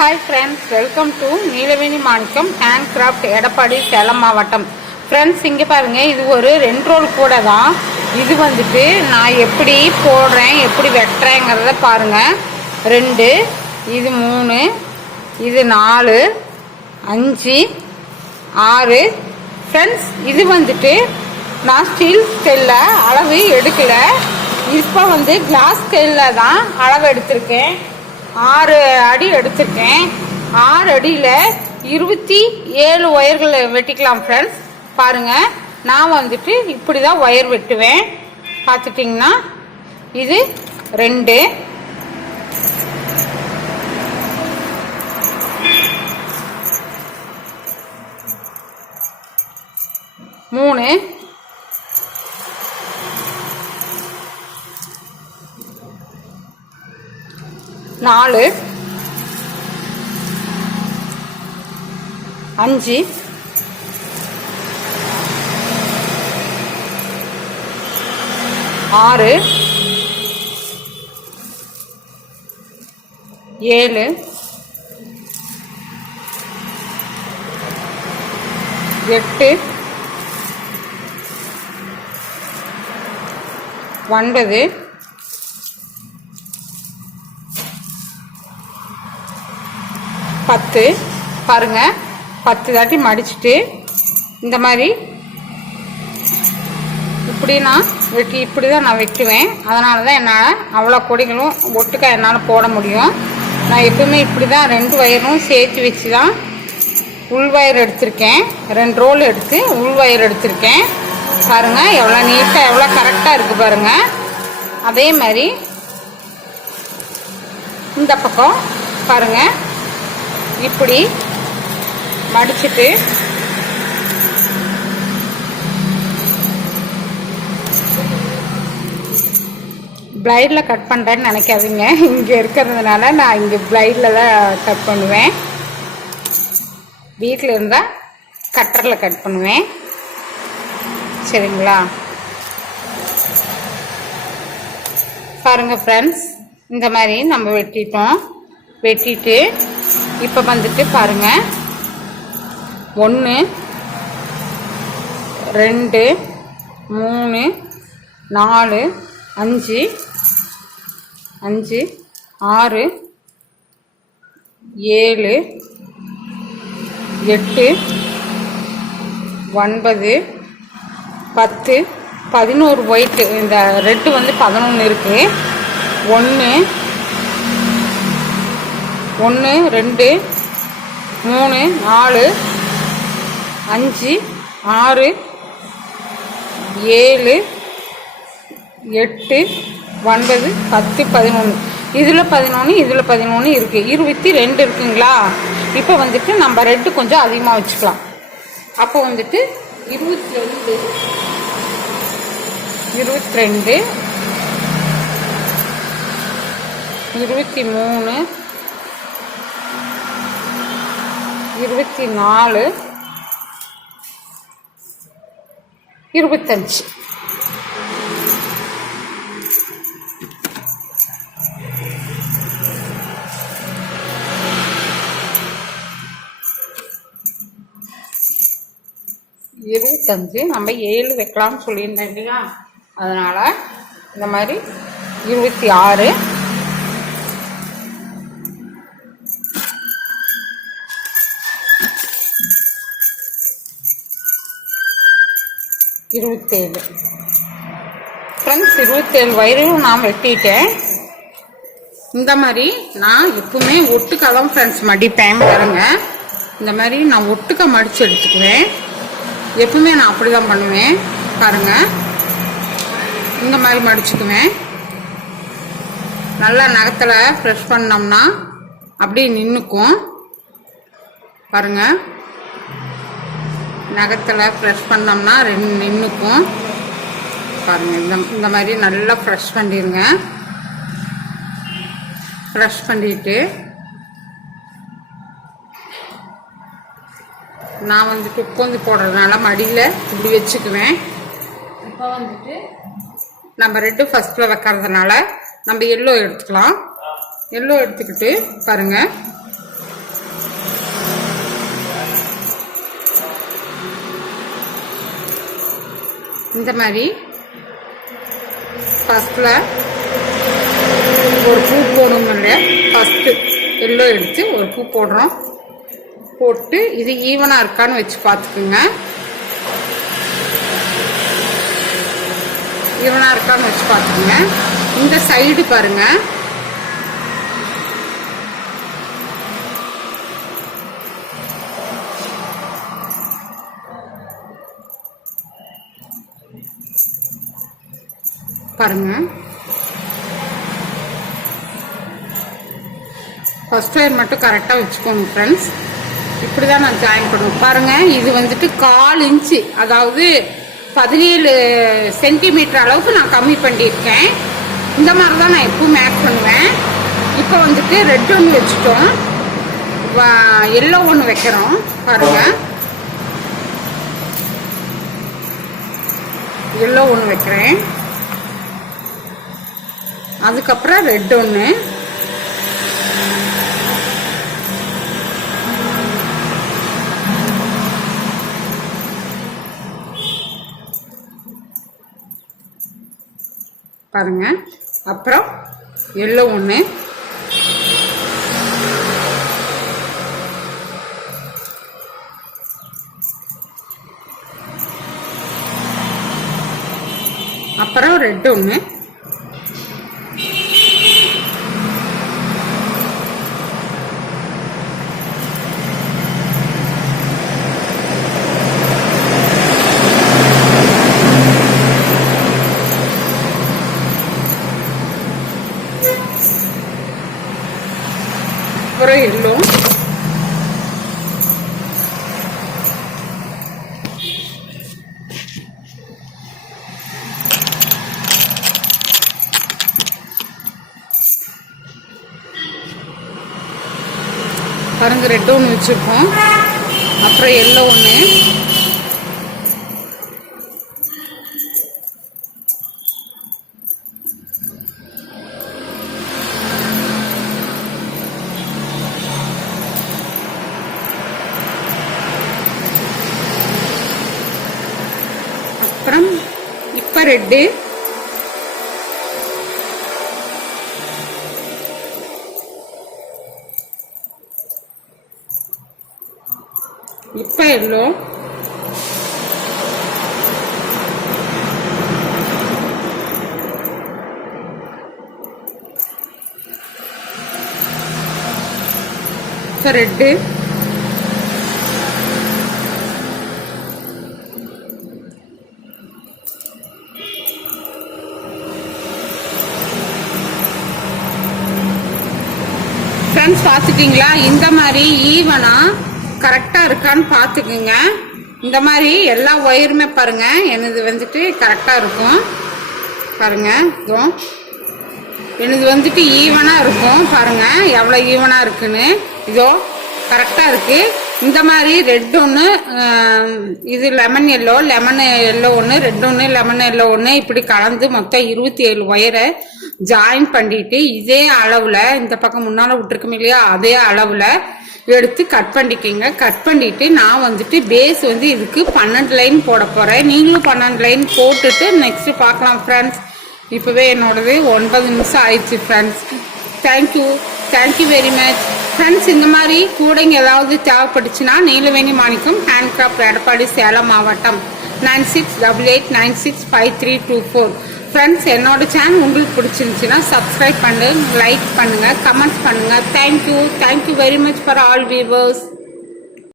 Hi friends welcome to Neelaveni Manickam handcraft Edappadi Salem மாவட்டம் friends இங்கே பாருங்க இது ஒரு ரெண்டு ரோல் கூட தான். இது வந்துட்டு நான் எப்படி போடுறேன் எப்படி வெட்டுறேங்கிறத பாருங்க. ரெண்டு இது மூணு இது நாலு அஞ்சு ஆறு. ஃப்ரெண்ட்ஸ் இது வந்துட்டு நான் ஸ்டீல் ஸ்கெல்ல அளவு எடுக்கலை. இப்போ வந்து கிளாஸ் ஸ்கெல்ல தான் அளவு எடுத்திருக்கேன். ஆறு அடி எடுத்திருக்கேன். ஆறு அடியில் இருபத்தி ஏழு ஒயர்கள் வெட்டிக்கலாம் ஃப்ரெண்ட்ஸ் பாருங்கள் நான் வந்துட்டு இப்படி தான் ஒயர் வெட்டுவேன். பார்த்துட்டிங்கன்னா இது ரெண்டு. மூணு. நாலு. அஞ்சு. ஆறு. ஏழு. எட்டு. ஒன்பது. பத்து. பாருங்கள் பத்து தாட்டி மடிச்சுட்டு இந்த மாதிரி இப்படி நான் வெட்டி இப்படி தான் நான் வெட்டுவேன். அதனால தான் என்னால் அவ்வளோ கொடிகளும் ஒட்டுக்கா என்னால் போட முடியும். நான் எப்பவுமே இப்படி தான் ரெண்டு வயரும் சேர்த்து வச்சு தான் உள் வயர் எடுத்திருக்கேன். ரெண்டு ரோல் எடுத்து உள் வயர் எடுத்திருக்கேன். பாருங்கள் எவ்வளோ நீட்டாக எவ்வளோ கரெக்டாக இருக்குது பாருங்கள் அதே மாதிரி இந்த பக்கம் பாருங்கள் இப்படி மடிச்சிட்டு பிளைடில் கட் பண்ணுறேன்னு நினைக்காதீங்க. இங்கே இருக்கிறதுனால நான் இங்கே பிளைடில் தான் கட் பண்ணுவேன். வீட்டில் இருந்தால் கட்டரில் கட் பண்ணுவேன். சரிங்களா? பாருங்கள் ஃப்ரெண்ட்ஸ் இந்த மாதிரி நம்ம வெட்டிட்டோம். வெட்டிட்டு இப்போ வந்துட்டு பாருங்க. ஒன்று ரெண்டு மூணு நாலு அஞ்சு அஞ்சு ஆறு ஏழு எட்டு ஒன்பது பத்து பதினோரு ஒயிட்டு இந்த ரெட்டு வந்து பதினொன்று இருக்குது ஒன்று ஒன்று ரெண்டு மூணு நாலு அஞ்சு ஆறு ஏழு எட்டு ஒன்பது பத்து பதினொன்று இதில் பதினொன்று இதில் பதினொன்று இருக்குது இருபத்தி ரெண்டு இருக்குங்களா? இப்போ வந்துட்டு நம்ம ரெட்டு கொஞ்சம் அதிகமாக வச்சுக்கலாம். அப்போ வந்துட்டு இருபத்தி ரெண்டு இருபத்தி ரெண்டு இருபத்தி மூணு இருபத்தி நாலு இருபத்தஞ்சு. இருபத்தஞ்சு நம்ம ஏழு வைக்கலாம்னு சொல்லியிருந்தேன் இல்லையா? அதனால் இந்த மாதிரி இருபத்தி ஆறு இருபத்தேழு. ஃப்ரெண்ட்ஸ் இருபத்தேழு வயரும் நான் வெட்டிட்டேன். இந்த மாதிரி நான் எப்பவுமே ஒட்டுக்கா தான் ஃப்ரெண்ட்ஸ் மடிப்பேன். பாருங்க. இந்த மாதிரி நான் ஒட்டுக்கா மடித்து எடுத்துக்குவேன். எப்பவுமே நான் அப்படி தான் பண்ணுவேன். பாருங்க. இந்த மாதிரி மடிச்சுக்குவேன். நல்லா நகத்தில் ஃப்ரெஷ் பண்ணோம்னா அப்படியே நின்றுக்கும் பாருங்கள் நகத்தில் ப்ரெஷ் பண்ணோம்னா ரெண்டு நின்றுக்கும் பாருங்க இந்த இந்த மாதிரி நல்லா ப்ரெஷ் பண்ணிடுங்க ப்ரெஷ் பண்ணிட்டு நான் வந்துட்டு உட்காந்து போடுறதுனால மடியில் இப்படி வச்சுக்குவேன். இப்போ வந்துட்டு நம்ம ரெட்டு ஃபஸ்ட்டில் வைக்கிறதுனால நம்ம எல்லோ எடுத்துக்கலாம். எல்லோ எடுத்துக்கிட்டு பாருங்க. இந்த மாதிரி. ஃபஸ்ட்டில் ஒரு பூ போடணும் இல்லையா? ஃபஸ்ட்டு எல்லோ எடுத்து ஒரு பூ போடுறோம். போட்டு இது ஈவனாக இருக்கான்னு வச்சு பார்த்துக்குங்க. ஈவனாக இருக்கான்னு வச்சு பார்த்துக்குங்க. இந்த சைடு பாருங்கள் பாருங்க. ஃபர்ஸ்ட் ஒயர் மட்டும் கரெக்டாக வச்சுக்கோங்க ஃப்ரெண்ட்ஸ் இப்படி தான் நான் ஜாயின் பண்ணுவேன். பாருங்க இது வந்துட்டு கால் இன்ச்சு அதாவது பதினேழு சென்டிமீட்டர் அளவுக்கு நான் கம்மி பண்ணியிருக்கேன். இந்த மாதிரி தான் நான் எப்பவும் மேக் பண்ணுவேன். இப்போ வந்துட்டு ரெட் ஒன்று வச்சுட்டோம். எல்லோ ஒன்று வைக்கிறோம். பாருங்க. எல்லோ ஒன்று வைக்கிறேன். அதுக்கப்புறம் ரெட் ஒன்று பாருங்க. அப்புறம் எல்லோ ஒன்று அப்புறம் ரெட் ஒன்று அப்புறம் எல்லோ பாருங்க ரெட் ஒன்று வச்சுருக்கோம். அப்புறம் எல்லோ ஒன்று அப்புறம் இப்போ ரெட்டு இப்போ எல்லோ இப்போ ரெட்டு ஃப்ரெண்ட்ஸ் பார்த்துட்டிங்களா? இந்த மாதிரி ஈவனாக கரெக்டாக இருக்கான்னு பார்த்துக்குங்க. இந்த மாதிரி எல்லா ஒயருமே பாருங்க. எனது வந்துட்டு கரெக்டாக இருக்கும். பாருங்க இதோ. எனது வந்துட்டு ஈவனாக இருக்கும். பாருங்க எவ்வளோ ஈவனாக இருக்குன்னு. இதோ கரெக்டாக இருக்கு. இந்த மாதிரி ரெட் ஒன்று இது லெமன் எல்லோ லெமன் எல்லோ ஒன்று ரெட் ஒன்று லெமன் எல்லோ ஒன்று இப்படி கலந்து மொத்தம் இருபத்தி ஏழு ஒயரை ஜாயின் பண்ணிட்டு இதே அளவில் இந்த பக்கம் முன்னால் விட்டுருக்கோம் இல்லையா? அதே அளவில் எடுத்து கட் பண்ணிக்கோங்க. கட் பண்ணிட்டு நான் வந்துட்டு பேஸ் வந்து இதுக்கு பன்னெண்டு லைன் போட போகிறேன் நீங்களும் பன்னெண்டு லைன் போட்டுட்டு நெக்ஸ்ட் பார்க்கலாம் ஃப்ரெண்ட்ஸ் இப்போவே என்னோடது ஒன்பது நிமிஷம் ஆயிடுச்சு friends thank you thank you very much friends இந்த மாதிரி கூடைங்க ஏதாவது தேவைப்பட்டுச்சுன்னா நீலவேணி மாணிக்கம் ஹேண்ட்கிராஃப்ட் எடப்பாடி சேலம் மாவட்டம் nine six double eight nine six five three two four friends என்னோட சேனல் உங்களுக்கு பிடிச்சிருந்துச்சுன்னா சப்ஸ்கிரைப் பண்ணுங்க லைக் பண்ணுங்க கமெண்ட்ஸ் பண்ணுங்க. Thank you thank you very much for all viewers